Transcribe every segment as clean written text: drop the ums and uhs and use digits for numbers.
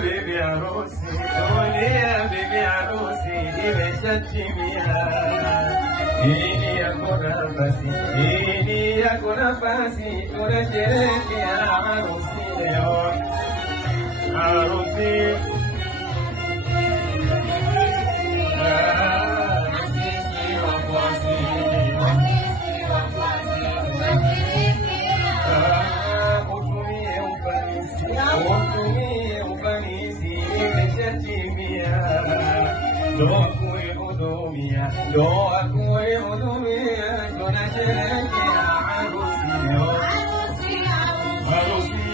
bibi harusi, tulia bibi harusi, imeshatimia. Hii ni yako nafasi, tunasherehekea harusi leo, harusi. Utumie ufanisi, imeshatimia. Ndoa kuihudumia, tunasherehekea harusi leo, harusi.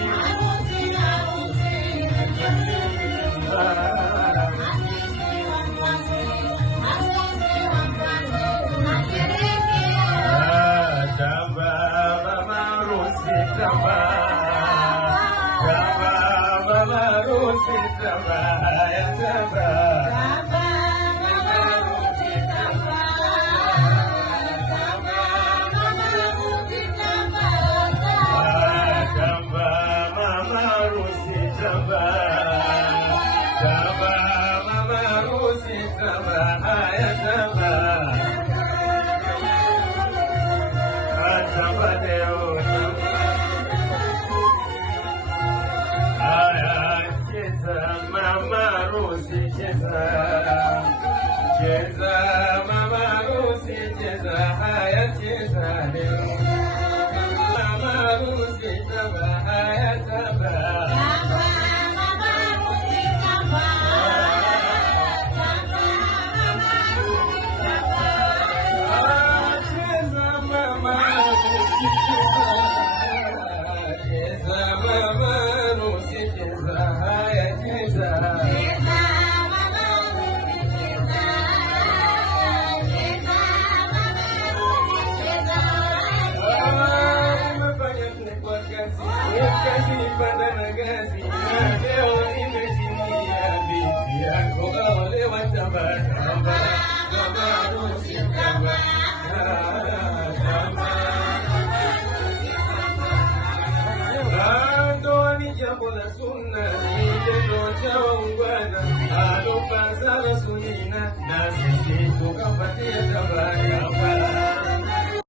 Tamba mama harusi, tamba mama harusi, tamba ya tamba. Cheza mama harusi, cheza, haya cheza leo. Mama harusi, tamba, haya tamba. Cheza mama harusi, cheza mama harusi, cheza, haya cheza. Kazi panda na gazi, leo imetimia, binti yako kaolewa, tamba tamba, mama harusi tamba, tamba. Ndoa ni jambo la sunna, ni tendo cha waungwana, alopasa la sunina, na sisi tukapatia tamba tamba.